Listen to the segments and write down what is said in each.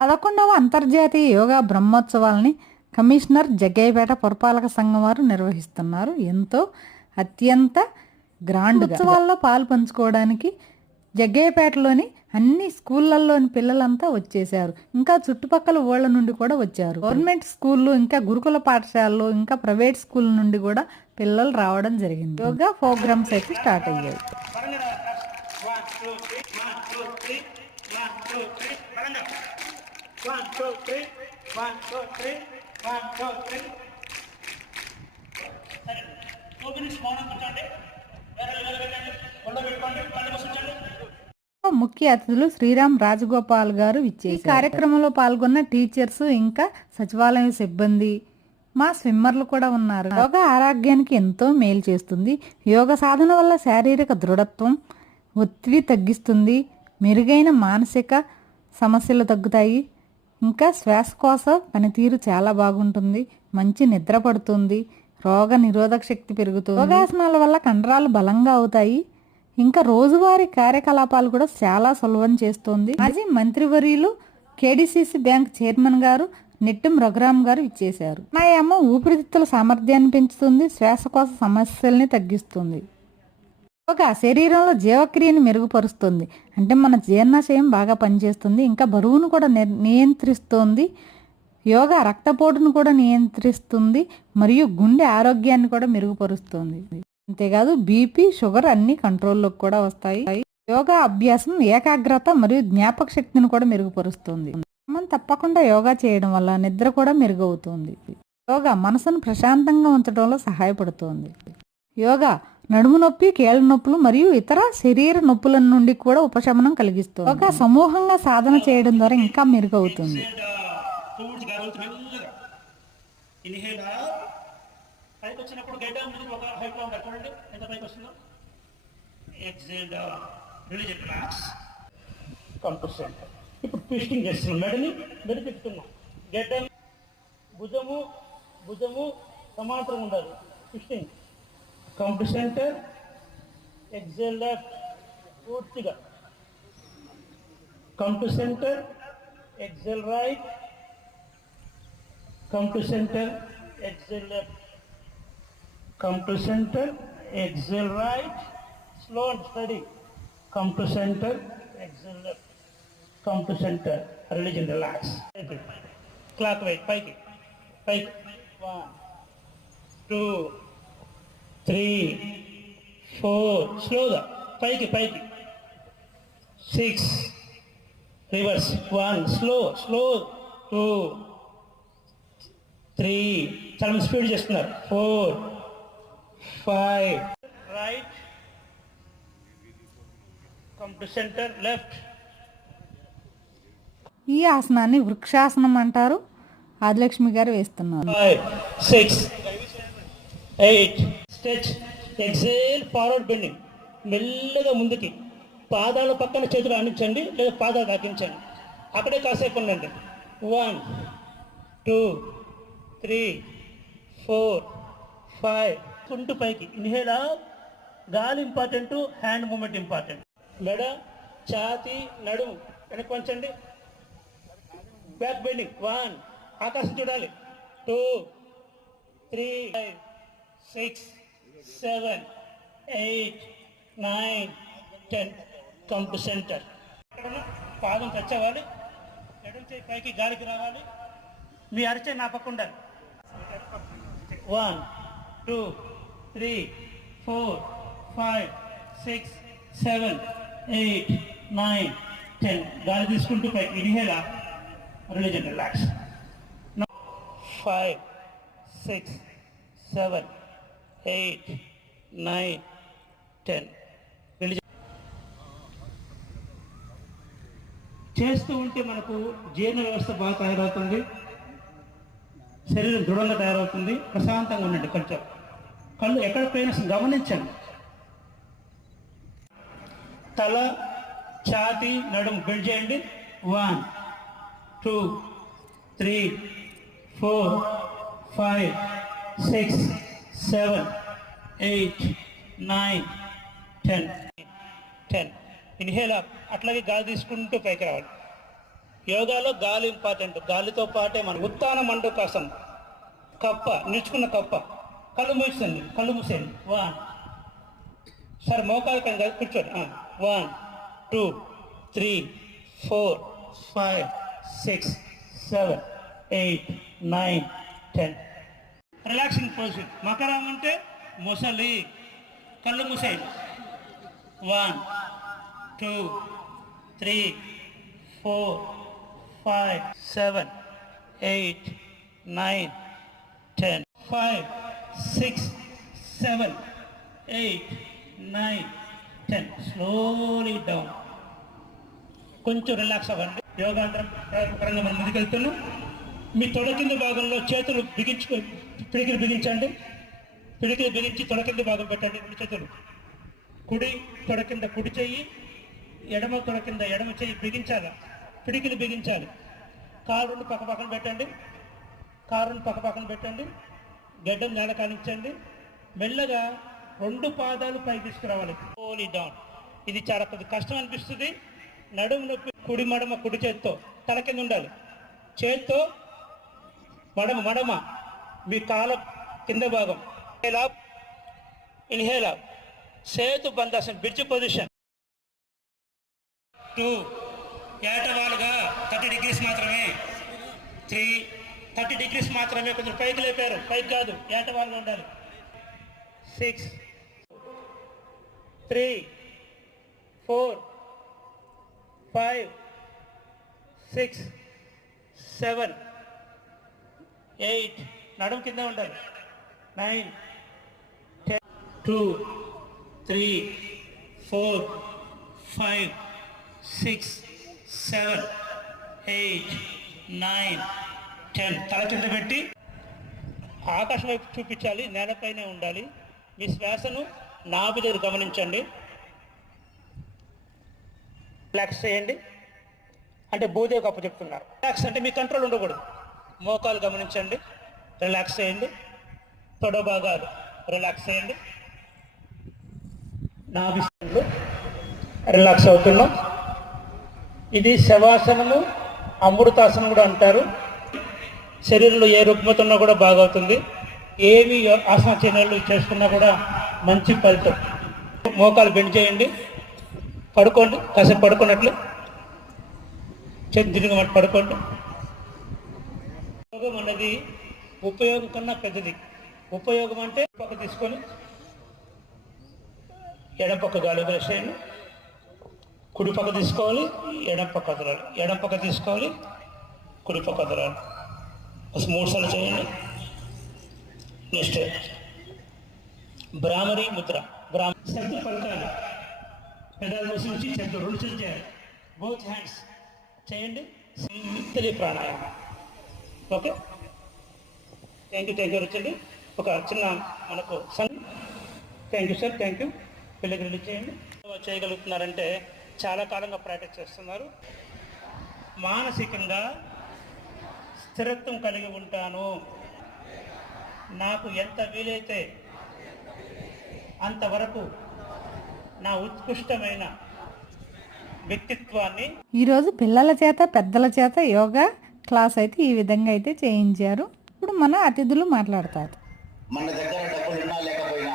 పదకొండవ అంతర్జాతీయ యోగా బ్రహ్మోత్సవాలని కమిషనర్ జగ్గయ్యపేట పురపాలక సంఘం వారు నిర్వహిస్తున్నారు ఎంతో అత్యంత గ్రాండ్ ఉత్సవాల్లో పాలు పంచుకోవడానికి జగ్గయ్యపేటలోని అన్ని స్కూళ్ళల్లోని పిల్లలంతా వచ్చేసారు ఇంకా చుట్టుపక్కల ఊళ్ళ నుండి కూడా వచ్చారు గవర్నమెంట్ స్కూళ్ళు ఇంకా గురుకుల పాఠశాలలు ఇంకా ప్రైవేట్ స్కూల్ నుండి కూడా పిల్లలు రావడం జరిగింది యోగా ప్రోగ్రామ్స్ అయితే స్టార్ట్ అయ్యాయి One, two, three. One, two, three. One, two, three. సరే టూ మినిట్స్ మౌనం కూర్చోండి వేరే వేరే వెళ్ళండి ఒళ్ళో పెట్టుకోండి. కళ్ళు మూసించండి ముఖ్య అతిథులు శ్రీరామ్ రాజగోపాల్ గారు ఇచ్చే ఈ కార్యక్రమంలో పాల్గొన్న టీచర్స్ ఇంకా సచివాలయం సిబ్బంది మా స్విమ్మర్లు కూడా ఉన్నారు. యోగా ఆరోగ్యానికి ఎంతో మేలు చేస్తుంది. యోగ సాధన వల్ల శారీరక దృఢత్వం ఒత్తిడి తగ్గిస్తుంది. మెరుగైన మానసిక సమస్యలు తగ్గుతాయి. ఇంకా శ్వాసకోశ పనితీరు చాలా బాగుంటుంది. మంచి నిద్ర పడుతుంది. రోగ నిరోధక శక్తి పెరుగుతుంది. యోగాసనాల వల్ల కండరాలు బలంగా అవుతాయి. ఇంకా రోజువారీ కార్యకలాపాలు కూడా చాలా సులభం చేస్తోంది. మాజీ మంత్రివర్యులు కేడిసిసి బ్యాంక్ చైర్మన్ గారు నెట్టం రఘురామ్ గారు ఇచ్చేశారు. ప్రాణాయామం ఊపిరితిత్తుల సామర్థ్యాన్ని పెంచుతుంది. శ్వాసకోశ సమస్యల్ని తగ్గిస్తుంది. యోగ శరీరంలో జీవక్రియని మెరుగుపరుస్తుంది. అంటే మన జీర్ణాశయం బాగా పనిచేస్తుంది. ఇంకా బరువును కూడా నియంత్రిస్తుంది. యోగా రక్తపోటును కూడా నియంత్రిస్తుంది. మరియు గుండె ఆరోగ్యాన్ని కూడా మెరుగుపరుస్తుంది. అంతేకాదు బీపీ షుగర్ అన్ని కంట్రోల్లోకి కూడా వస్తాయి. యోగా అభ్యాసం ఏకాగ్రత మరియు జ్ఞాపక శక్తిని కూడా మెరుగుపరుస్తుంది. మనం తప్పకుండా యోగా చేయడం వల్ల నిద్ర కూడా మెరుగవుతుంది. యోగా మనసును ప్రశాంతంగా ఉంచడంలో సహాయపడుతుంది. యోగా నడుము నొప్పి కేళ్ళ నొప్పులు మరియు ఇతర శరీర నొప్పుల నుండి కూడా ఉపశమనం కలిగిస్తుంది. ఒక సమూహంగా సాధన చేయడం ద్వారా ఇంకా మెరుగవుతుంది. ఇప్పుడు ట్విస్టింగ్ చేస్తున్నాం. మెడని మెడ తిప్పుతున్నాం భుజము భుజము సమాంతరం ఉండాలి. Twisting Come to centre excel left పూర్తిగా come to centre excel right come to center, exhale left. Come to center, exhale right, slow and steady. Come to center, exhale left. Come to center, release and relax. Clockwise, four. Slow the pike, pike. Six. Reverse. One, slow, slow. Two. Three చాలా speed చేస్తున్నారు four five right come to centre left ఈ ఆసనాన్ని వృక్షాసనం అంటారు ఆదిలక్ష్మి గారు వేస్తున్నారు five six eight stretch exhale forward bending. మెల్లగా ముందుకి. పాదాల పక్కన చేతులు ఆనించండి లేదా పాదాలు దాకించండి అక్కడే కాసేపు ఉండండి. One two three four five. కుంటు పైకి. ఇన్హేల్ గాలి ఇంపార్టెంట్ హ్యాండ్ మూమెంట్ ఇంపార్టెంట్. మెడ ఛాతి నడుము. వెనక్కి వంచండి. Back bending. వన్. ఆకాశం చూడాలి. Two three five six. Seven eight nine ten. Come to centre పాదం టచ్ అవ్వాలి ఎడం చేయి పైకి గాలికి రావాలి. మీ అరిచే నా పక్క ఉండాలి. One two three four five six seven eight nine ten. గాలి తీసుకుంటూ పైకి ఇన్హేలా. Religion relax. Five six seven eight nine ten. చేస్తూ ఉంటే మనకు జీర్ణ వ్యవస్థ బాగా తయారవుతుంది. శరీరం దృఢంగా తయారవుతుంది. ప్రశాంతంగా ఉండండి కొంచెం. కళ్ళు ఎక్కడ పోయినా గమనించండి. తల ఛాతి నడుము బిల్డ్ చేయండి. One two three four five six seven eight nine ten ten inhale up అట్లాగే గాలి తీసుకుంటూ పైకి రావాలి. యోగాలో గాలి ఇంపార్టెంట్ గాలితో పాటే మన ఉత్తాన మండు కోసం కప్ప నిల్చుకున్న కప్ప. కళ్ళు మూసేయండి. కళ్ళు మూసేయండి. వన్ సరే మోకాలు కానీ కూర్చోండి. One two three four five six seven eight nine ten relaxing position మకరం అంటే ముసలి. కళ్ళు మూసేయండి one two three four five seven eight nine ten five six seven eight nine ten slowly down కొంచెం రిలాక్స్ అవ్వండి. యోగాంధ్ర పరంగా మనం ముందుకెళ్తున్నాం. మీ తొడ కింద భాగంలో చేతులు బిగించుకో పిడికిలు బిగించండి. పిడికిలు బిగించి తొడకింద భాగం పెట్టండి రెండు చేతులు. కుడి తొడ కింద కుడి చెయ్యి ఎడమ తొడ కింద ఎడమ చెయ్యి బిగించాలి. పిడికిలు బిగించాలి. కాలు రెండు పక్క పక్కన పెట్టండి. కారు రెండు పక్క పక్కన పెట్టండి. గడ్డం నేల కానించండి. మెల్లగా రెండు పాదాలు పైకి తీసుకురావాలి. ఓలీ డౌన్ ఇది చాలా కొద్ది కష్టం అనిపిస్తుంది. నడుము నొప్పి కుడి మడమ కుడి చేత్తో తల కింద ఉండాలి. చేత్తో మడమ మడమ. మీ కాల కింద భాగం. Inhale up inhale up Setu Bandhasan bridge position. Two. ఏటవాలుగా thirty degrees మాత్రమే. త్రీ. థర్టీ డిగ్రీస్ మాత్రమే కొంచెం పైకి లేపారు. పైకి కాదు ఏటవాలుగా ఉండాలి. Six. Three. Four. Five. Six. Seven. Eight. నడుము కింద ఉండాలి. Nine ten two three four five six seven eight nine ten. తల కింద పెట్టి ఆకాశం వైపు చూపించాలి. నేలపైనే ఉండాలి. మీ శ్వాసను నాభి దగ్గర గమనించండి. రిలాక్స్ చేయండి. అంటే భూదేవి గొప్ప చెప్తున్నారు. రిలాక్స్ అంటే మీ కంట్రోల్ ఉండకూడదు. మోకాలు గమనించండి. రిలాక్స్ చేయండి. తొడ భాగాలు. రిలాక్స్ చేయండి. నాభి రిలాక్స్ అవుతున్నాం. ఇది శవాసనము అమృతాసనం కూడా అంటారు. శరీరంలో ఏ రుగ్మత ఉన్నా కూడా బాగవుతుంది. ఏమి ఆసన చర్యలు చేసుకున్నా కూడా మంచి ఫలితం. మోకాలు బెండ్ చేయండి. పడుకోండి. కాసేపు పడుకున్నట్లు. చేతి తిరిగి పడుకోండి. యోగం అనేది ఉపయోగం కన్నా పెద్దది. ఉపయోగం అంటే పక్క తీసుకొని ఎడం పక్క గాలి వదిలేసేయండి. కుడి పక్క తీసుకోవాలి ఎడం పక్క వదలాలి. ఎడం పక్క తీసుకోవాలి కుడి పక్క వదలాలి. అసలు మూడు సార్లు చేయండి. నెక్స్ట్. బ్రాహ్మరి ముద్ర. బ్రాహ్మ శబ్ద పలకాలి పెదాల మూసి నుంచి శబ్దం రెండు చేతులు చేయాలి. బోత్ హ్యాండ్స్ చేయండి. తెలియ ప్రాణాయామం. Okay? Thank you thank you వచ్చండి ఒక చిన్న మనకు sun thank you sir thank you పిల్లకి రిలీజ్ చేయండి. చేయగలుగుతున్నారంటే చాలా కాలంగా ప్రాక్టీస్ చేస్తున్నారు. మానసికంగా స్థిరత్వం కలిగి ఉంటాను. నాకు ఎంత వీలైతే అంతవరకు నా ఉత్కృష్టమైన వ్యక్తిత్వాన్ని ఈరోజు పిల్లల చేత పెద్దల చేత యోగా క్లాస్ అయితే ఈ విధంగా అయితే చేయించారు. మన అతిథులు మాట్లాడతారు. మన దగ్గర డబ్బులు ఉన్నా లేకపోయినా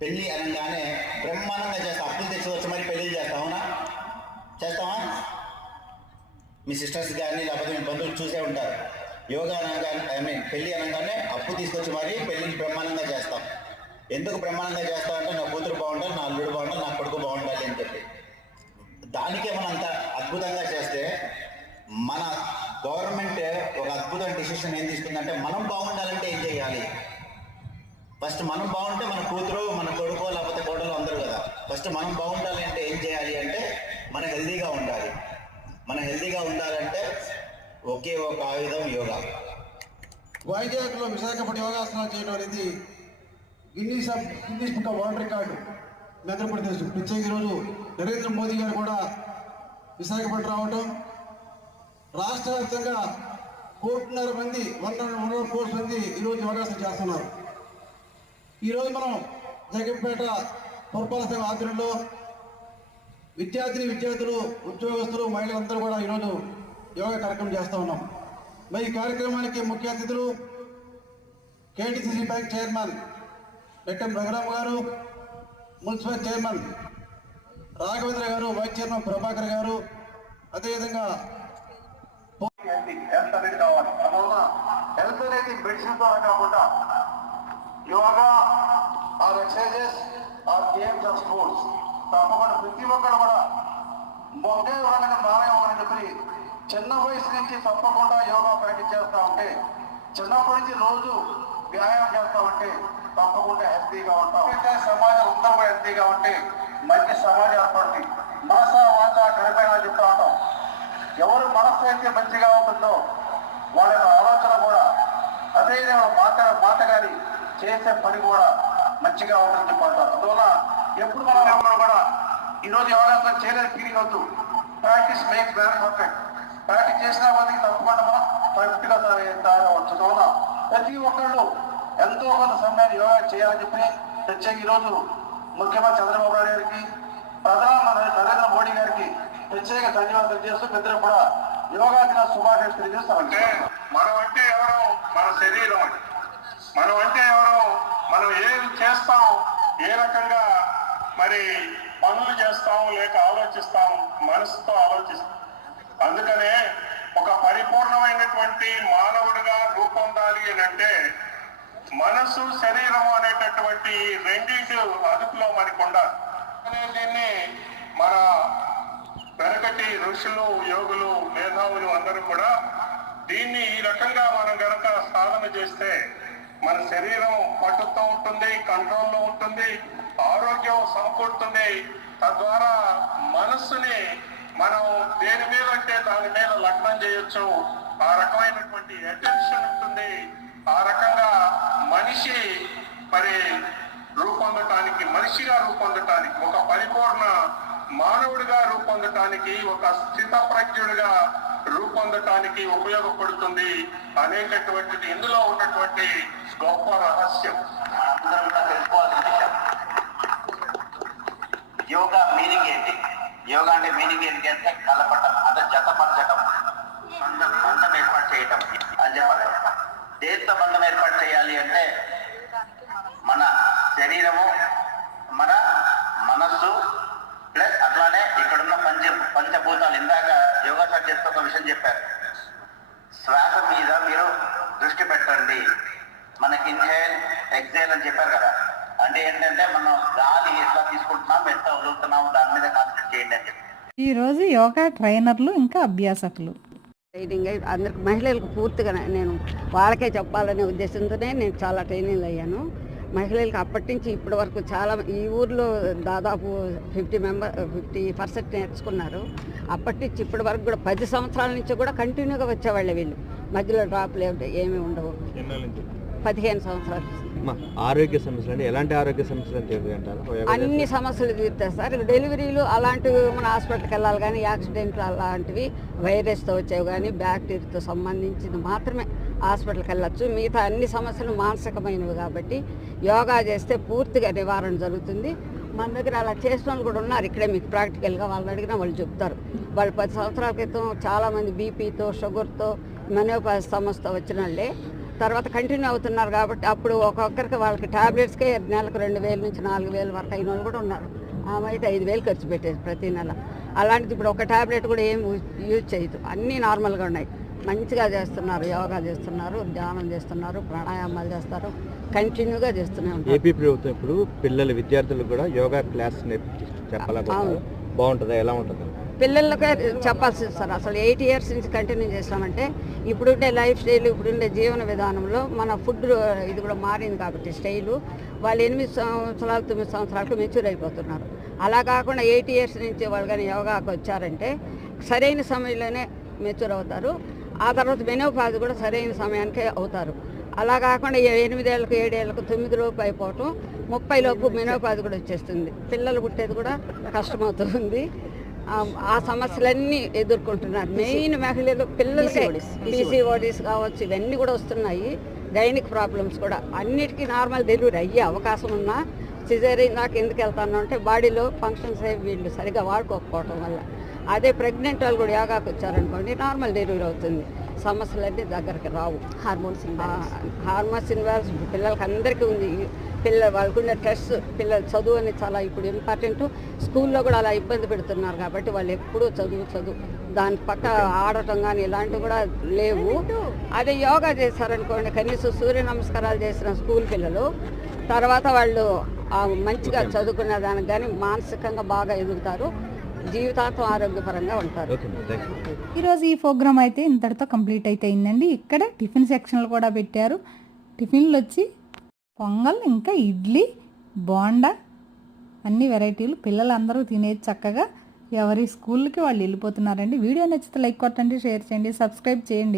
పెళ్ళి అనగానే బ్రహ్మాండంగా చేస్తాం. అప్పులు తెచ్చుకోవచ్చు మరి పెళ్ళి చేస్తాం అవునా? చేస్తామా మీ సిస్టర్స్ కానీ లేకపోతే మీ బంధువులు చూసే ఉంటారు. యోగా అనగానే ఐ మీన్ పెళ్ళి అనగానే అప్పు తీసుకొచ్చి మరి పెళ్ళిని బ్రహ్మాండంగా చేస్తాం. ఎందుకు బ్రహ్మాండంగా చేస్తాం అంటే నా కూతురు బాగుండాలి నా అల్లుడు బాగుండాలి నా కొడుకు బాగుండాలి అని చెప్పి. దానికే మనం అంత అద్భుతంగా చేస్తే మన గవర్నమెంట్ ఒక అద్భుతమైన డిసిషన్ ఏం తీసుకుందంటే మనం బాగుండాలంటే ఏం చేయాలి? ఫస్ట్ మనం బాగుంటే మన కూతురు మన కొడుకు లేకపోతే కోడలు అందరు కదా. ఫస్ట్ మనం బాగుండాలి అంటే ఏం చేయాలి అంటే మన హెల్దీగా ఉండాలి. మన హెల్దీగా ఉండాలంటే ఒకే ఒక ఆయుధం యోగా. వైజాగ్లో విశాఖపట్నం యోగాసనాలు చేయడం అనేది Guinness Guinness book world record మీ తెలుసు. ప్రత్యేక ఈరోజు నరేంద్ర మోదీ గారు కూడా విశాఖపట్నం రావటం. రాష్ట్ర వ్యాప్తంగా కోటిన్నర మంది వంద వంద కోట్ల మంది ఈరోజు యోగాసనం చేస్తున్నారు. ఈరోజు మనం జగన్పేట పురపాలక సంఘం ఆధ్వర్యంలో విద్యార్థిని విద్యార్థులు ఉద్యోగస్తులు మహిళలందరూ కూడా ఈరోజు యోగా కార్యక్రమం చేస్తూ ఉన్నాం. మరి ఈ కార్యక్రమానికి ముఖ్య అతిథులు KTCC bank chairman Rettem Raghurama గారు మున్సిపల్ చైర్మన్ రాఘవేంద్ర గారు వైస్ చైర్మన్ ప్రభాకర్ గారు అదేవిధంగా హెల్త్ అనేది కావాలి. అందువల్ల హెల్త్ అనేది మెడిసిన్ ద్వారా కాకుండా yoga or exercises or games or sports. తప్పకుండా ప్రతి ఒక్కరు కూడా మొగ్గే వాళ్ళకి మారేమని చెప్పి చిన్న వయసు నుంచి తప్పకుండా యోగా ప్రాక్టీస్ చేస్తా ఉంటే చిన్నప్పటి నుంచి రోజు వ్యాయామం చేస్తా ఉంటే తప్పకుండా హెల్తీగా ఉంటాం. సమాజం అందరూ హెల్తీగా ఉంటే మంచి సమాజం ఏర్పడుతుంది. మనస వాచ కరిపోయినా చెప్తా ఉంటాం. ఎవరు మనస్సు అయితే మంచిగా ఉంటుందో వాళ్ళ ఆలోచన కూడా అదే మాట మాట కానీ చేసే పని కూడా మంచిగా ఉంటుంది చెప్పంటారు అందువల్ల ఎప్పుడు మనం కూడా ఈరోజు ఎవరైనా చేయలేదు ఫీలింగ్ అవుతూ practice make man perfect practice చేసిన వాళ్ళకి తప్పకుండా మనం పర్ఫెక్ట్గా తయారవచ్చు అందువల్ల ప్రతి ఒక్కళ్ళు ఎంతో కొంత సమయాన్ని యోగా చేయాలని చెప్పి ప్రత్యేక ఈరోజు ముఖ్యమంత్రి చంద్రబాబు నాయుడు గారికి ప్రధానమంత్రి నరేంద్ర మోడీ గారికి ప్రత్యేక ధన్యవాదాలు చేస్తూ పెద్దలు కూడా యోగా దిన శుభాకాంక్షలు తెలియజేస్తామంటే మనం అంటే ఎవరో మన శరీరం అండి మనం అంటే ఎవరో మనం ఏం చేస్తాం ఏ రకంగా మరి పనులు చేస్తాం లేక ఆలోచిస్తాం మనసుతో ఆలోచిస్తాం. అందుకనే ఒక పరిపూర్ణమైనటువంటి మానవుడిగా రూపొందాలి అని అంటే మనసు శరీరం అనేటటువంటి రెండింటి అదుపులో మనకు ఉండాలి దీన్ని మన వెనకటి ఋషులు యోగులు మేధావులు అందరూ కూడా దీన్ని ఈ రకంగా మనం గనక సాధన చేస్తే మన శరీరం పట్టుతో ఉంటుంది కంట్రోల్లో ఉంటుంది ఆరోగ్యం సమకూరుతుంది. తద్వారా మనస్సుని మనం దేని మీద అంటే దాని మీద లగ్నం చేయొచ్చు. ఆ రకమైనటువంటి అటెన్షన్ ఉంటుంది. ఆ రకంగా మనిషి మరి రూపొందటానికి మనిషిగా రూపొందటానికి ఒక పరిపూర్ణ మానవుడిగా రూపొందటానికి ఒక స్థిత ప్రజ్ఞుడిగా రూపొందటానికి ఉపయోగపడుతుంది అనేటటువంటిది ఇందులో ఉన్నటువంటి గొప్ప రహస్యం. అందరం కూడా తెలుసుకోవాల్సిన విషయం. యోగా మీనింగ్ ఏంటి? యోగా అంటే మీనింగ్ ఏంటి అంటే కలపటం అంటే జతపరచటం. బంధం బంధం ఏర్పాటు చేయటం. అని చెప్పాలి. దేంతో బంధం ఏర్పాటు చేయాలి అంటే విషయం చెప్పారు. శ్వాస మీద మీరు దృష్టి పెట్టండి. మనకి ఇన్హేల్ ఎక్సేల్ అని చెప్పారు కదా. అంటే ఏంటంటే మనం గాలి ఎట్లా తీసుకుంటున్నాం ఎట్లా వదులుతున్నాం దాని మీద కాన్సన్ట్రేట్ చేయండి అని చెప్పి ఈ రోజు యోగా ట్రైనర్లు ఇంకా అభ్యాసకులు. ట్రైనింగ్ అయి అందరికి మహిళలకు పూర్తిగా నేను వాళ్ళకే చెప్పాలనే ఉద్దేశంతోనే నేను చాలా ట్రైనింగ్ అయ్యాను. మహిళలకు అప్పటి నుంచి ఇప్పటి వరకు చాలా ఈ ఊర్లో దాదాపు ఫిఫ్టీ మెంబర్ ఫిఫ్టీ పర్సెంట్ నేర్చుకున్నారు. అప్పటి నుంచి ఇప్పటి వరకు కూడా పది సంవత్సరాల నుంచి కూడా కంటిన్యూగా వచ్చేవాళ్ళే వీళ్ళు. మధ్యలో డ్రాప్లు ఏమి ఏమీ ఉండవు. పదిహేను సంవత్సరాలు అమ్మా, ఆరోగ్య సమస్యలు అంటే ఎలాంటి ఆరోగ్య సమస్యలు అంటారు? అన్ని సమస్యలు. తీరుతాయి సార్. డెలివరీలు అలాంటివి మన హాస్పిటల్కి వెళ్ళాలి కానీ యాక్సిడెంట్లు అలాంటివి వైరస్తో వచ్చేవి కానీ బ్యాక్టీరియాతో సంబంధించింది మాత్రమే. హాస్పిటల్కి వెళ్ళచ్చు. మిగతా అన్ని సమస్యలు మానసికమైనవి కాబట్టి యోగా చేస్తే పూర్తిగా నివారణ జరుగుతుంది. మన దగ్గర అలా చేసిన వాళ్ళు కూడా ఉన్నారు. ఇక్కడే మీకు ప్రాక్టికల్గా వాళ్ళని అడిగినా వాళ్ళు చెప్తారు. వాళ్ళు పది సంవత్సరాల క్రితం చాలామంది బీపీతో షుగర్తో మనోపాధి సమస్యతో వచ్చిన వాళ్ళే తర్వాత కంటిన్యూ అవుతున్నారు కాబట్టి అప్పుడు ఒక్కొక్కరికి వాళ్ళకి ట్యాబ్లెట్స్కే నెలకు రెండు వేల నుంచి నాలుగు వేల వరకు అయిన వాళ్ళు కూడా ఉన్నారు. ఆమె అయితే ఐదు వేలు ఖర్చు పెట్టేది ప్రతి నెల. అలాంటిది ఇప్పుడు ఒక టాబ్లెట్ కూడా ఏం యూజ్ చేయదు. అన్నీ నార్మల్గా ఉన్నాయి. మంచిగా చేస్తున్నారు యోగా చేస్తున్నారు ధ్యానం చేస్తున్నారు ప్రాణాయామాలు చేస్తారు కంటిన్యూగా చేస్తూనే ఉంటారు. ఏపీ ప్రభుత్వం ఇప్పుడు పిల్లల విద్యార్థులకు కూడా యోగా క్లాస్ చెప్పాలనుకుంటున్నారు బాగుంటుందా? ఎలా ఉంటుంది? పిల్లలకే చెప్పాల్సి సార్ అసలు ఎయిట్ ఇయర్స్ నుంచి కంటిన్యూ చేస్తామంటే ఇప్పుడుండే లైఫ్ స్టైల్ ఇప్పుడుండే జీవన విధానంలో మన ఫుడ్ ఇది కూడా మారింది కాబట్టి స్టైలు. వాళ్ళు ఎనిమిది సంవత్సరాలు తొమ్మిది సంవత్సరాలకు మెచ్యూర్ అయిపోతున్నారు. అలా కాకుండా ఎయిట్ ఇయర్స్ నుంచి వాళ్ళు కానీ యోగాకు వచ్చారంటే సరైన సమయంలోనే మెచ్యూర్ అవుతారు. ఆ తర్వాత మెనోపాజ్ కూడా సరైన సమయానికే అవుతారు. అలా కాకుండా ఎనిమిదేళ్ళకు ఏడేళ్ళకు తొమ్మిది లోపు అయిపోవటం ముప్పై లోపు మెనోపాజ్ కూడా వచ్చేస్తుంది. పిల్లలు పుట్టేది కూడా కష్టమవుతుంది. ఆ- ఆ సమస్యలన్నీ ఎదుర్కొంటున్నారు. మెయిన్ మహిళలు పిల్లలకి పీసీఓడీస్ కావచ్చు ఇవన్నీ కూడా వస్తున్నాయి. గైనిక్ ప్రాబ్లమ్స్ కూడా. అన్నిటికీ నార్మల్ డెలివరీ అయ్యే అవకాశం ఉన్నా సిజేరియన్ నాకు ఎందుకు వెళ్తాను? అంటే బాడీలో ఫంక్షన్స్ వీళ్ళు సరిగా వాడుకోకపోవడం వల్ల. అదే ప్రెగ్నెంట్ వాళ్ళు కూడా యోగాకి వచ్చారనుకోండి నార్మల్ డెలివరీ అవుతుంది. సమస్యలన్నీ దగ్గరికి రావు. హార్మోన్స్ హార్మోన్స్ ఇన్వాల్వ్స్ పిల్లలకి అందరికీ ఉంది. పిల్ల వాళ్ళకు ఉన్న స్ట్రెస్ పిల్లల చదువు అని చాలా ఇప్పుడు ఇంపార్టెంట్ స్కూల్లో కూడా అలా ఇబ్బంది పెడుతున్నారు కాబట్టి వాళ్ళు ఎప్పుడూ చదువు చదువు. దాని పక్క ఆడటం కానీ ఇలాంటివి కూడా లేవు. అదే యోగా చేశారనుకోండి కనీసం సూర్య నమస్కారాలు చేసిన స్కూల్ పిల్లలు తర్వాత వాళ్ళు మంచిగా చదువుకునే దానికి కానీ మానసికంగా బాగా ఎదుగుతారు. జీవితాంతం ఆరోగ్యపరంగా ఉంటారు ఈరోజు ఈ ప్రోగ్రామ్ అయితే ఇంతటితో కంప్లీట్ అయితే అయిందండి ఇక్కడ టిఫిన్ సెక్షన్లు కూడా పెట్టారు. టిఫిన్లు వచ్చి పొంగల్ ఇంకా ఇడ్లీ బోండా అన్ని వెరైటీలు పిల్లలందరూ తినేది చక్కగా ఎవరి స్కూల్కి వాళ్ళు వెళ్ళిపోతున్నారండి. వీడియో నచ్చితే లైక్ కొట్టండి షేర్ చేయండి సబ్స్క్రైబ్ చేయండి.